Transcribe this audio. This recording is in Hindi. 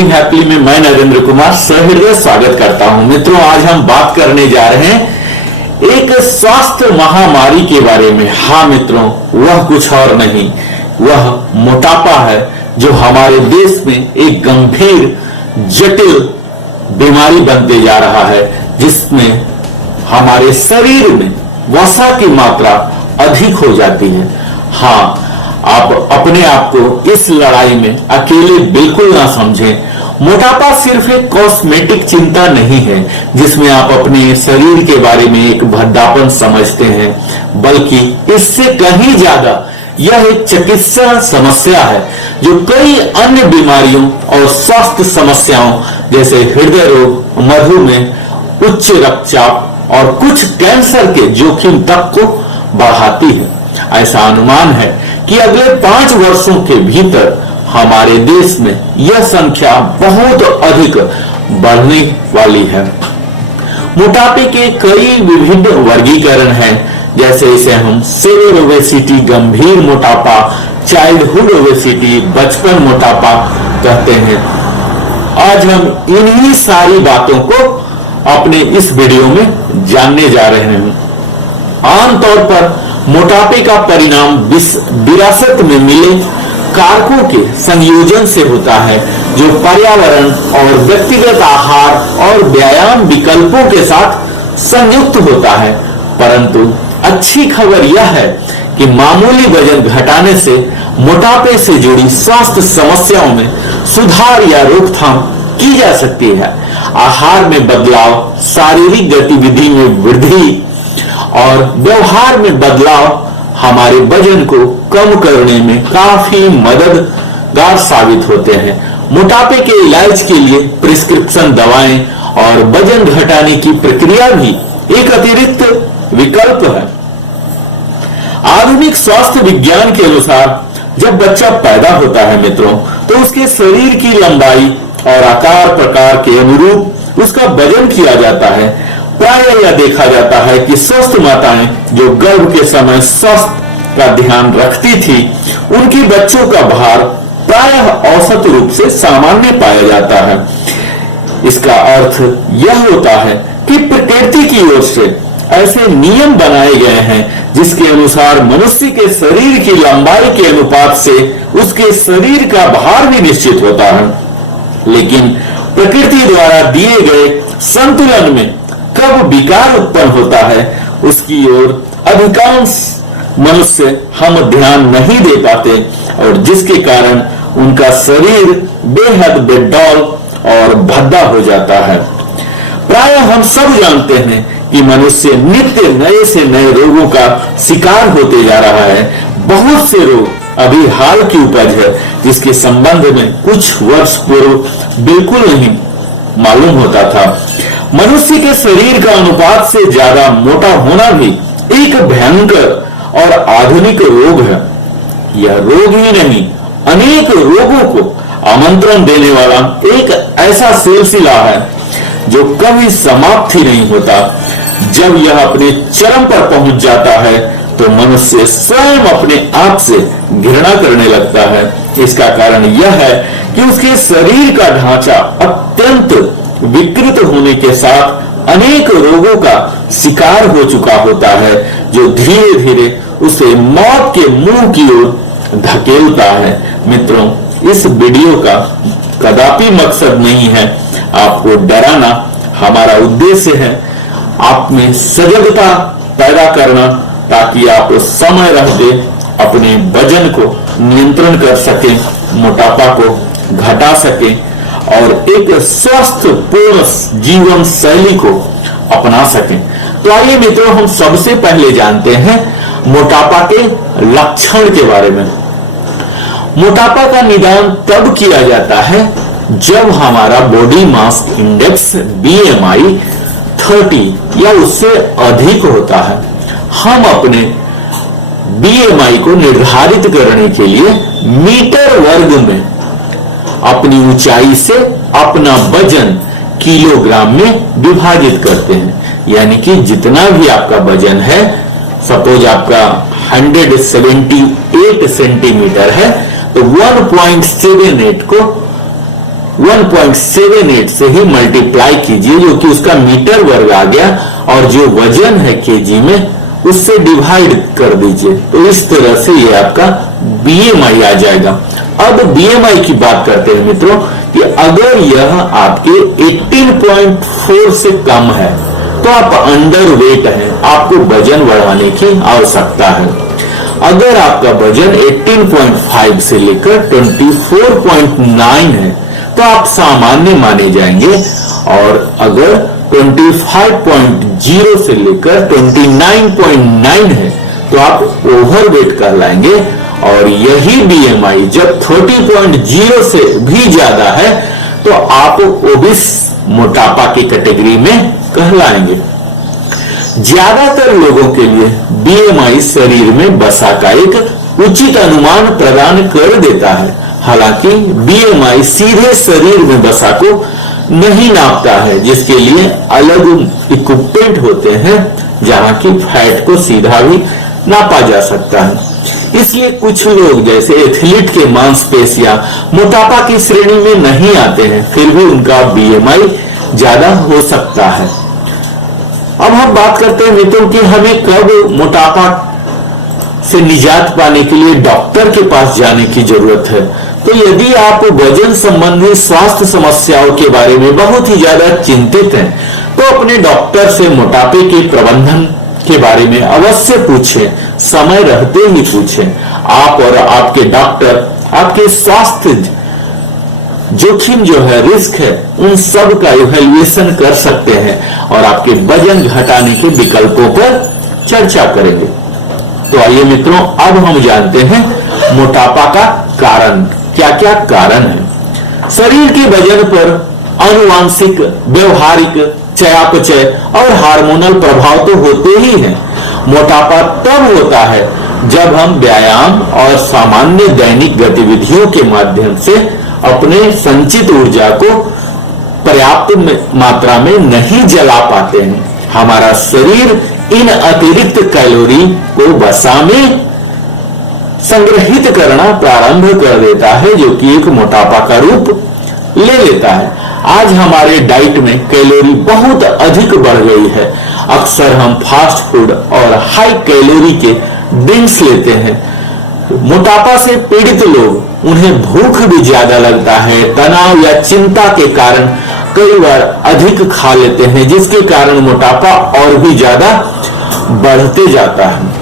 लिविंग हैप्पीली में मैं नरेंद्र कुमार सहृदय स्वागत करता हूं। मित्रों, आज हम बात करने जा रहे हैं एक स्वास्थ्य महामारी के बारे में। हाँ मित्रों, वह कुछ और नहीं, वह मोटापा है जो हमारे देश में एक गंभीर जटिल बीमारी बनते जा रहा है, जिसमें हमारे शरीर में वसा की मात्रा अधिक हो जाती है। हाँ, आप अपने आप को इस लड़ाई में अकेले बिल्कुल ना समझें। मोटापा सिर्फ एक कॉस्मेटिक चिंता नहीं है जिसमें आप अपने शरीर के बारे में एक भद्दापन समझते हैं, बल्कि इससे कहीं ज्यादा यह एक चिकित्सा समस्या है जो कई अन्य बीमारियों और स्वास्थ्य समस्याओं जैसे हृदय रोग, मधुमेह, उच्च रक्तचाप और कुछ कैंसर के जोखिम तक को बढ़ाती है। ऐसा अनुमान है कि अगले 5 वर्षों के भीतर हमारे देश में यह संख्या बहुत अधिक बढ़ने वाली है। मोटापे के कई विभिन्न वर्गीकरण हैं, जैसे इसे हम सेवियर ओबेसिटी, गंभीर मोटापा, चाइल्डहुड ओबेसिटी, बचपन मोटापा कहते हैं। आज हम इन्हीं सारी बातों को अपने इस वीडियो में जानने जा रहे हैं। आमतौर पर मोटापे का परिणाम विरासत में मिले कारकों के संयोजन से होता है, जो पर्यावरण और व्यक्तिगत आहार और व्यायाम विकल्पों के साथ संयुक्त होता है। परंतु अच्छी खबर यह है कि मामूली वजन घटाने से मोटापे से जुड़ी स्वास्थ्य समस्याओं में सुधार या रोकथाम की जा सकती है। आहार में बदलाव, शारीरिक गतिविधि में वृद्धि और व्यवहार में बदलाव हमारे वजन को कम करने में काफी मददगार साबित होते हैं। मोटापे के इलाज के लिए प्रिस्क्रिप्शन दवाएं और वजन घटाने की प्रक्रिया भी एक अतिरिक्त विकल्प है। आधुनिक स्वास्थ्य विज्ञान के अनुसार जब बच्चा पैदा होता है मित्रों, तो उसके शरीर की लंबाई और आकार प्रकार के अनुरूप उसका वजन किया जाता है। प्राय यह देखा जाता है कि स्वस्थ माताएं जो गर्भ के समय स्वास्थ्य का ध्यान रखती थी, उनकी बच्चों का भार प्रायः औसत रूप से सामान्य पाया जाता है। इसका अर्थ यह होता है कि प्रकृति की ओर से ऐसे नियम बनाए गए हैं जिसके अनुसार मनुष्य के शरीर की लंबाई के अनुपात से उसके शरीर का भार भी निश्चित होता है। लेकिन प्रकृति द्वारा दिए गए संतुलन में कब विकार उत्पन्न होता है, उसकी ओर अधिकांश मनुष्य हम ध्यान नहीं दे पाते, और जिसके कारण उनका शरीर बेहद बेडौल और भद्दा हो जाता है। प्राय हम सब जानते हैं कि मनुष्य नित्य नए से नए रोगों का शिकार होते जा रहा है। बहुत से रोग अभी हाल की उपज है, जिसके संबंध में कुछ वर्ष पूर्व बिल्कुल नहीं मालूम होता था। मनुष्य के शरीर का अनुपात से ज्यादा मोटा होना भी एक भयंकर और आधुनिक रोग है। यह रोग ही नहीं, अनेक रोगों को आमंत्रण देने वाला एक ऐसा सिलसिला है जो कभी समाप्त ही नहीं होता। जब यह अपने चरम पर पहुंच जाता है तो मनुष्य स्वयं अपने आप से घृणा करने लगता है। इसका कारण यह है कि उसके शरीर का ढांचा अत्यंत विकृत होने के साथ अनेक रोगों का शिकार हो चुका होता है, जो धीरे धीरे उसे मौत के मुंह की ओर धकेलता है। मित्रों, इस वीडियो का कदापि मकसद नहीं है आपको डराना। हमारा उद्देश्य है आप में सजगता पैदा करना, ताकि आप समय रहते अपने वजन को नियंत्रण कर सकें, मोटापा को घटा सकें और एक स्वस्थ पूर्ण जीवन शैली को अपना सकें। तो आइए मित्रों, हम सबसे पहले जानते हैं मोटापा के लक्षण के बारे में। मोटापा का निदान तब किया जाता है जब हमारा बॉडी मास इंडेक्स BMI 30 या उससे अधिक होता है। हम अपने BMI को निर्धारित करने के लिए मीटर वर्ग में अपनी ऊंचाई से अपना वजन किलोग्राम में विभाजित करते हैं। यानी कि जितना भी आपका वजन है, सपोज आपका 178 सेंटीमीटर है, तो 1.78 को 1.78 से ही मल्टीप्लाई कीजिए, जो कि उसका मीटर वर्ग आ गया, और जो वजन है केजी में उससे डिवाइड कर दीजिए। तो इस तरह से ये आपका बीएमआई आ जाएगा। अब बीएमआई की बात करते हैं मित्रों कि अगर यह आपके 18.4 से कम है तो आप अंडर वेट हैं, आपको वजन बढ़ाने की आवश्यकता है। अगर आपका वजन 18.5 से लेकर 24.9 है तो आप सामान्य माने जाएंगे, और अगर 25.0 से लेकर 29.9 है तो आप ओवरवेट कहलाएंगे, और यही बीएमआई जब 30.0 से भी ज्यादा है तो आप ओबिस मोटापा की कैटेगरी में कहलाएंगे। ज्यादातर लोगों के लिए बीएमआई शरीर में वसा का एक उचित अनुमान प्रदान कर देता है। हालांकि बीएमआई सीधे शरीर में वसा को नहीं नापता है, जिसके लिए अलग इक्विपमेंट होते हैं जहां की फैट को सीधा भी नापा जा सकता है। इसलिए कुछ लोग जैसे एथलीट के मांसपेशियां मोटापा की श्रेणी में नहीं आते हैं, फिर भी उनका बीएमआई ज्यादा हो सकता है। अब हम बात करते हैं मित्रों कि हमें कब मोटापा से निजात पाने के लिए डॉक्टर के पास जाने की जरूरत है। तो यदि आप वजन संबंधी स्वास्थ्य समस्याओं के बारे में बहुत ही ज्यादा चिंतित हैं तो अपने डॉक्टर से मोटापे के प्रबंधन के बारे में अवश्य पूछें, समय रहते ही पूछें। आप और आपके डॉक्टर आपके स्वास्थ्य जोखिम जो है, रिस्क है, उन सब का इवैल्यूएशन कर सकते हैं और आपके वजन घटाने के विकल्पों पर चर्चा करेंगे। तो आइए मित्रों, अब हम जानते हैं मोटापा का कारण, क्या क्या कारण है। शरीर के वजन पर आनुवांशिक, व्यवहारिक, चयापचय और हार्मोनल प्रभाव तो होते ही हैं। मोटापा तब होता है जब हम व्यायाम और सामान्य दैनिक गतिविधियों के माध्यम से अपने संचित ऊर्जा को पर्याप्त मात्रा में नहीं जला पाते हैं। हमारा शरीर इन अतिरिक्त कैलोरी को वसा में संग्रहित करना प्रारंभ कर देता है, जो कि एक मोटापा का रूप ले लेता है। आज हमारे डाइट में कैलोरी बहुत अधिक बढ़ गई है। अक्सर हम फास्ट फूड और हाई कैलोरी के ड्रिंक्स लेते हैं। मोटापा से पीड़ित लोग, उन्हें भूख भी ज्यादा लगता है, तनाव या चिंता के कारण कई बार अधिक खा लेते हैं, जिसके कारण मोटापा और भी ज्यादा बढ़ते जाता है।